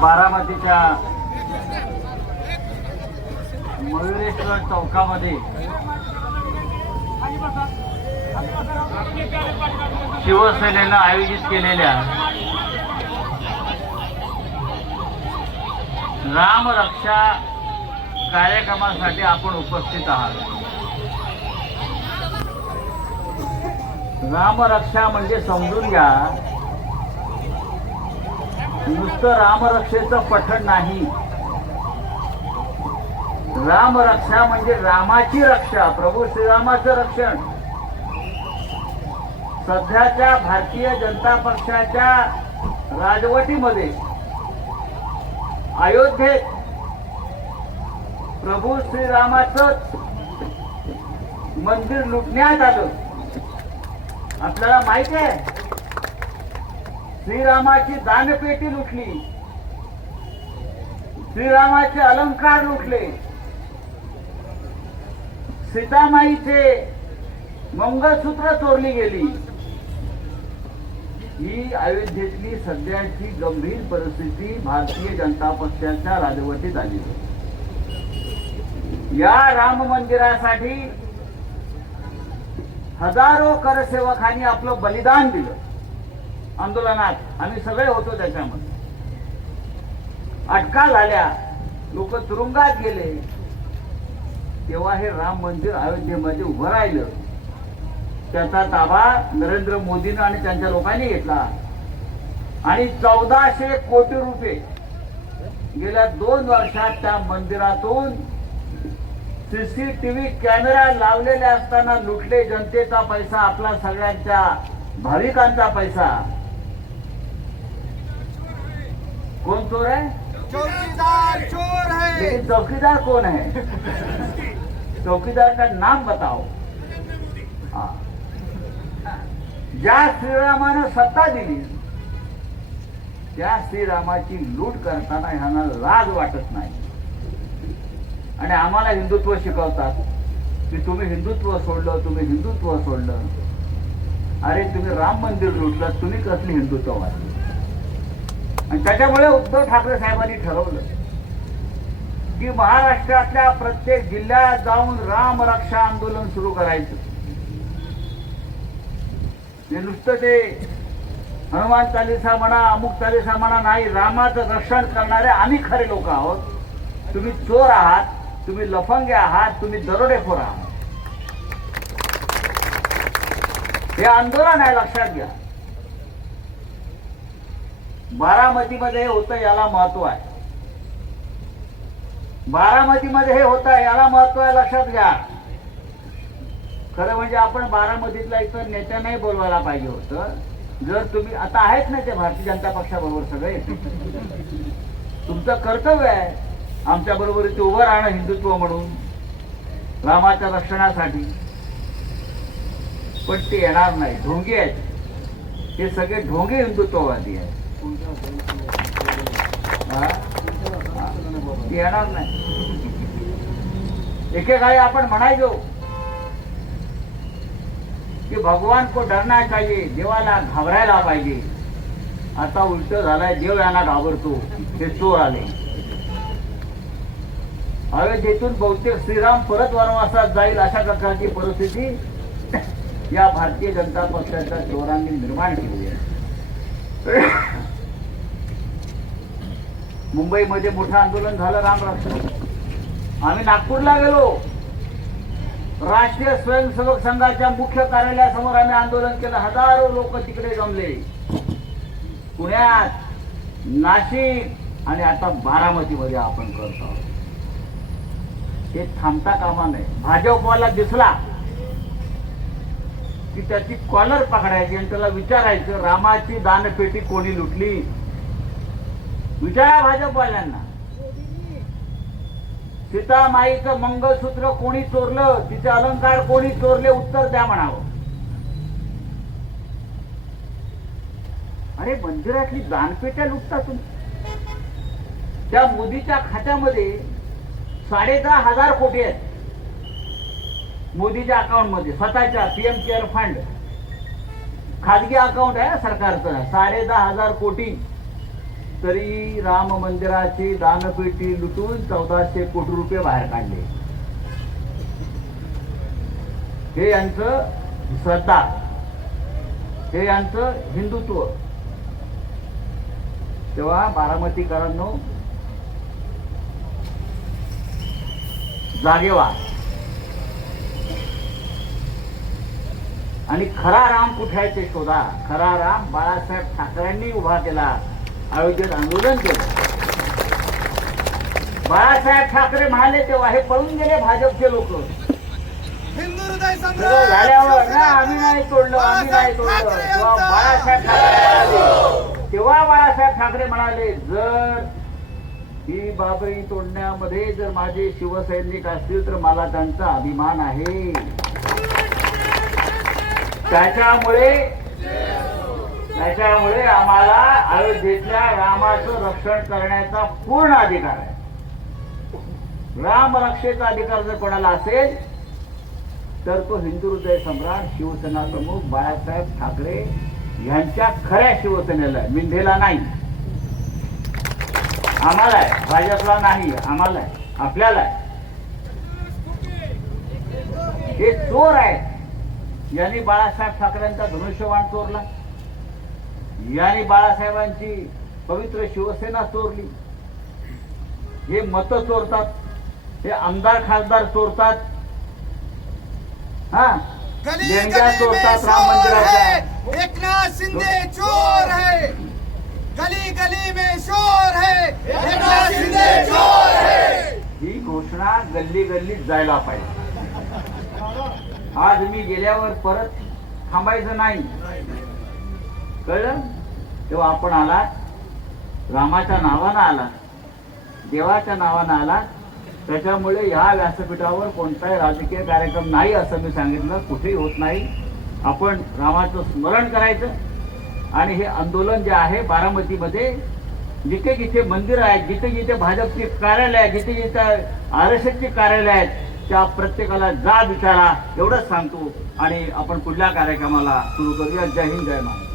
बारामतीच्या मयुरेश्वर चौकामध्ये शिवसेनेनं आयोजित केलेल्या राम रक्षा कार्यक्रमासाठी आपण उपस्थित आहात. राम रक्षा म्हणजे समजून घ्या, नुसतं रामरक्षेचं पठण नाही. राम रक्षा म्हणजे रामाची रक्षा, प्रभू श्रीरामाचं रक्षण. सध्याच्या भारतीय जनता पक्षाच्या राजवटीमध्ये अयोध्येत प्रभू श्रीरामाचंच मंदिर लुटण्यात आलं. आपल्याला माहिती आहे, श्रीरामाची दानपेटी लुटली, श्रीरामाचे अलंकार लुटले, सीतामाईचे मंगळसूत्र चोरली गेली. ही अयोध्येतली सध्याची गंभीर परिस्थिती भारतीय जनता पक्षाच्या राजवटीत आली. या राम मंदिरासाठी हजारो करसेवकांनी आपलं बलिदान दिलं. आंदोलनात आम्ही सगळे होतो, त्याच्यामध्ये अटका झाल्या, लोक तुरुंगात गेले. तेव्हा हे राम मंदिर अयोध्येमध्ये उभं राहिलं. त्याचा ताबा नरेंद्र मोदींनी आणि त्यांच्या लोकांनी घेतला आणि 1400 कोटी रुपये गेल्या 2 वर्षात त्या मंदिरातून सीसीटीव्ही कॅमेरा लावलेले असताना लुटले. जनतेचा पैसा, आपला सगळ्यांच्या भाविकांचा पैसा. कौन चोर है? चौकीदार चोर है. लेकिन चौकीदार कौन है? चौकीदार का नाम बताओ. हाँ. ज्या श्रीरामानं सत्ता दिली त्या श्रीरामाची लूट करताना ह्यांना लाज वाटत नाही. आणि आम्हाला हिंदुत्व शिकवतात की तुम्ही हिंदुत्व सोडलं, तुम्ही हिंदुत्व सोडलं. अरे तुम्ही राम मंदिर लुटलं, तुम्ही कसली हिंदुत्ववादी? आणि त्याच्यामुळे उद्धव ठाकरे साहेबांनी ठरवलं की महाराष्ट्रातल्या प्रत्येक जिल्ह्यात जाऊन राम रक्षा आंदोलन सुरू करायचं. नुसतं ते हनुमान चालीसा म्हणा, अमुक चालीसा म्हणा नाही. रामाचं रक्षण करणारे आम्ही खरे लोक आहोत. तुम्ही चोर आहात, तुम्ही लफंगे आहात, तुम्ही दरोडेखोर आहात. हे आंदोलन आहे, लक्षात घ्या. बारामतीमध्ये हे होतं, याला महत्व आहे. बारामतीमध्ये हे होतं, याला महत्व आहे, लक्षात घ्या. खरं म्हणजे आपण बारामतीतला इतर नेत्यांनाही बोलवायला पाहिजे होतं. जर तुम्ही आता आहेत ना ते भारतीय जनता पक्षाबरोबर सगळे, तुमचं कर्तव्य आहे आमच्या बरोबर इथे उभं राहणं हिंदुत्व म्हणून, रामाच्या रक्षणासाठी. पण ते येणार नाही, ढोंगी आहेत. हे सगळे ढोंगी हिंदुत्ववादी आहेत. ते येणार नाही. एकेकाळी आपण म्हणायचो कि भगवान को डरना चाहिए, देवाला घाबरायला पाहिजे. आता उलट झालाय, देव यांना घाबरतो. ते चोर आले. अयोध्येतून बहुतेक श्रीराम परत वनवासात जाईल अशा प्रकारची परिस्थिती या भारतीय जनता पक्षाच्या चोरांनी निर्माण केली आहे. मुंबईमध्ये मोठं आंदोलन झालं राम रक्षा. आम्ही नागपूरला गेलो. राष्ट्रीय स्वयंसेवक संघाच्या मुख्य कार्यालयासमोर आम्ही आंदोलन केलं. हजारो लोक तिकडे जमले. पुण्यात, नाशिक आणि आता बारामतीमध्ये आपण करतो. हे थांबता कामा नये. भाजपवाला दिसला की त्याची कॉलर पकडायची आणि त्याला विचारायचं रामाची दानपेटी कोणी लुटली. विचारा भाजपवाल्यांना. सीतामाईचं मंगळसूत्र कोणी चोरलं, तिचे अलंकार कोणी चोरले, उत्तर द्या म्हणावं. अरे मंदिरातली दानपेट्या लुटता तुम्ही. त्या मोदीच्या खात्यामध्ये 10,500 कोटी आहेत. मोदीच्या अकाउंट मध्ये, स्वतःच्या पीएम केअर फंड, खाजगी अकाउंट आहे सरकारचं. 10,500 कोटी तरी राम मंदिराची दानपेटी लुटून 1400 कोटी रुपये बाहेर काढले. हे यांचं श्रद्धा, हे यांचं हिंदुत्व. तेव्हा बारामतीकरांनो, जागे व्हा आणि खरा राम कुठे आहे ते शोधा. खरा राम बाळासाहेब ठाकरेंनी उभा केला, अयोध्येत आंदोलन केलं. बाळासाहेब ठाकरे म्हणाले तेव्हा हे पळून गेले भाजपचे लोक. हिंदू हृदय झाल्यावर ना आम्ही नाही तोडलं, आम्ही नाही तोडलं. तेव्हा बाळासाहेब ठाकरे म्हणाले, तेव्हा बाळासाहेब ठाकरे म्हणाले, जर ही बाबरी तोडण्यामध्ये जर माझे शिवसैनिक असतील तर मला त्यांचा अभिमान आहे. त्याच्यामुळे आम्हाला अयोध्येतल्या रामाचं रक्षण करण्याचा पूर्ण अधिकार आहे. राम रक्षेचा अधिकार जर कोणाला असेल तर तो हिंदू हृदय सम्राट शिवसेना प्रमुख बाळासाहेब ठाकरे यांच्या खऱ्या शिवसेनेला आहे, मिंधेला नाही. आम्हाला आहे, भाजपला नाही. आम्हाला आहे, आपल्याला आहे. हे चोर आहेत. यांनी बाळासाहेब ठाकरेंचा धनुष्यबाण चोरला, यांनी बाळासाहेबांची पवित्र शिवसेना चोरली. हे मत चोरतात, हे आमदार खासदार चोरतात, हा देणग्या चोरतात राम मंदिराच्या. एकनाथ शिंदे चोर है, गली गली में शोर है, एकनाथ शिंदे चोर है. ही घोषणा गल्ली गल्लीत जायला पाहिजे. आज मी गेल्यावर परत थांबायचं नाही, कळलं? तेव्हा आपण आलात, रामाच्या नावानं आला, देवाच्या नावानं आला. त्याच्यामुळे ह्या व्यासपीठावर कोणताही राजकीय कार्यक्रम नाही असं मी सांगितलं, कुठेही होत नाही. आपण रामाचं स्मरण करायचं आणि हे आंदोलन जे आहे बारामतीमध्ये जिथे जिथे मंदिर आहेत, जिथे जिथे भाजपची कार्यालय आहेत, जिथे जिथे RSSची कार्यालय आहेत, त्या प्रत्येकाला जा विचारा, एवढंच सांगतो आणि आपण पुढल्या कार्यक्रमाला सुरू करूया. जय हिंद, जय महाराष्ट्र.